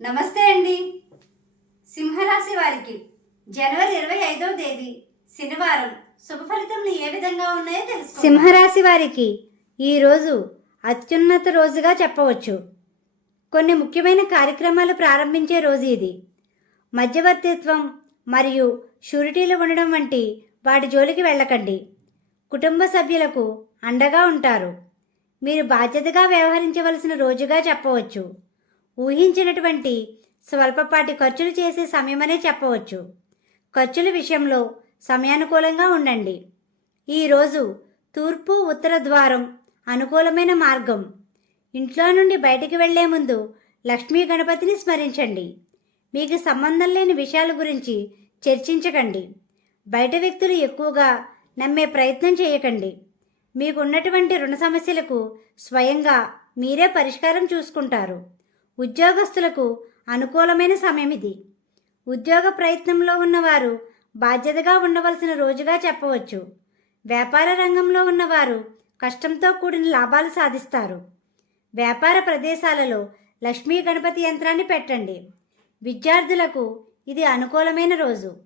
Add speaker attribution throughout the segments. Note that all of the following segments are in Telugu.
Speaker 1: నమస్తే అండి. సింహరాశి వారికి జనవరి ఇరవై ఐదవ తేదీ శనివారం. శుభ ఫలితములు ఏ విధంగా ఉన్నాయో తెలుసు
Speaker 2: సింహరాశి వారికి ఈరోజు అత్యున్నత రోజుగా చెప్పవచ్చు. కొన్ని ముఖ్యమైన కార్యక్రమాలు ప్రారంభించే రోజు ఇది. మధ్యవర్తిత్వం మరియు షూరిటీలు ఉండడం వంటి వాటి జోలికి వెళ్ళకండి. కుటుంబ సభ్యులకు అండగా ఉంటారు. మీరు బాధ్యతగా వ్యవహరించవలసిన రోజుగా చెప్పవచ్చు. ఊహించినటువంటి స్వల్పపాటి ఖర్చులు చేసే సమయమనే చెప్పవచ్చు. ఖర్చుల విషయంలో సమయానుకూలంగా ఉండండి. ఈరోజు తూర్పు ఉత్తర ద్వారం అనుకూలమైన మార్గం. ఇంట్లో నుండి బయటికి వెళ్ళే ముందు లక్ష్మీ గణపతిని స్మరించండి. మీకు సంబంధం లేని విషయాల గురించి చర్చించకండి. బయట వ్యక్తులు ఎక్కువగా నమ్మే ప్రయత్నం చేయకండి. మీకు ఉన్నటువంటి రుణ సమస్యలకు స్వయంగా మీరే పరిష్కారం చూసుకుంటారు. ఉద్యోగస్తులకు అనుకూలమైన సమయం ఇది. ఉద్యోగ ప్రయత్నంలో ఉన్నవారు బాధ్యతగా ఉండవలసిన రోజుగా చెప్పవచ్చు. వ్యాపార రంగంలో ఉన్నవారు కష్టంతో కూడిన లాభాలు సాధిస్తారు. వ్యాపార ప్రదేశాలలో లక్ష్మీ గణపతి యంత్రాన్ని పెట్టండి. విద్యార్థులకు ఇది అనుకూలమైన రోజు.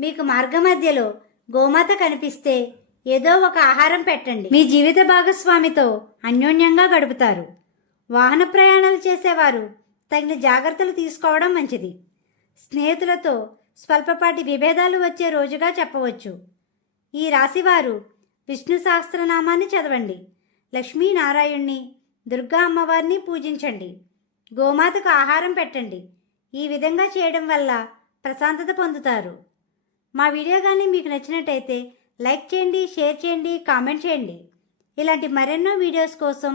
Speaker 2: మీకు మార్గ మధ్యలో గోమాత కనిపిస్తే ఏదో ఒక ఆహారం పెట్టండి. మీ జీవిత భాగస్వామితో అన్యోన్యంగా గడుపుతారు. వాహన ప్రయాణాలు చేసేవారు. తగిన జాగ్రత్తలు తీసుకోవడం మంచిది. స్నేహితులతో స్వల్పపాటి విభేదాలు వచ్చే రోజుగా చెప్పవచ్చు. ఈ రాశివారు విష్ణు సహస్రనామాన్ని చదవండి. లక్ష్మీనారాయణ్ణి దుర్గా అమ్మవారిని పూజించండి. గోమాతకు ఆహారం పెట్టండి. ఈ విధంగా చేయడం వల్ల ప్రశాంతత పొందుతారు. మా వీడియో కానీ మీకు నచ్చినట్టయితే లైక్ చేయండి షేర్ చేయండి కామెంట్ చేయండి. ఇలాంటి మరెన్నో వీడియోస్ కోసం